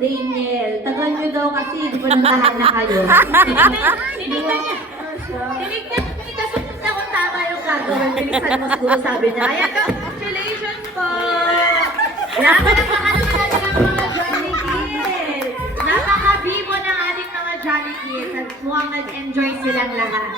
Daniel. Tagal nyo daw kasi, di ba nandahan na kayo? Tinignan niya. Tinignan niya. Sumunta kung tama yung gagawin. Bilisan mo siguro sabi niya. Ayan, congratulations po! Laban ang makasala ng mga Johnny Kids. Napaka-bibo ng ating mga Johnny Kids. At mukhang nag-enjoy silang lahat.